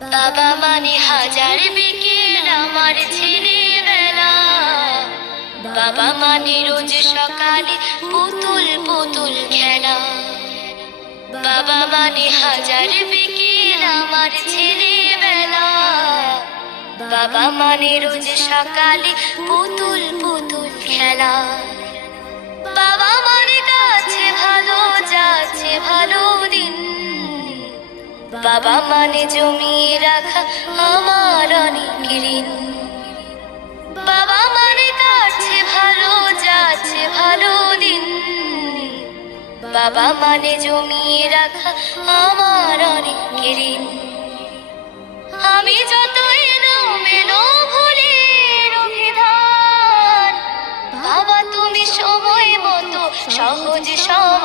বাবা মানে হাজার বিকেল আমার ছেলেবেলা। বাবা মানে রোজ সকালে পুতুল পুতুল খেলা। বাবা মানে হাজার বিকেল আমার ছেলেবেলা। বাবা মানে রোজ সকালে পুতুল পুতুল খেলা। বাবা মানে কাছে ভালো যাচ্ছে ভালো দিন। বাবা মানে জমিয়ে রাখা আমার অনেক ঋণ। বাবা মানে কাছে ভালো যাচ্ছে ভালো দিন। বাবা মানে জমিয়ে রাখা আমার অনেক ঋণ। আমি যত এলোমেলো ভুলের অভিধান, বাবা তুমি সময় মতো সহজ সরল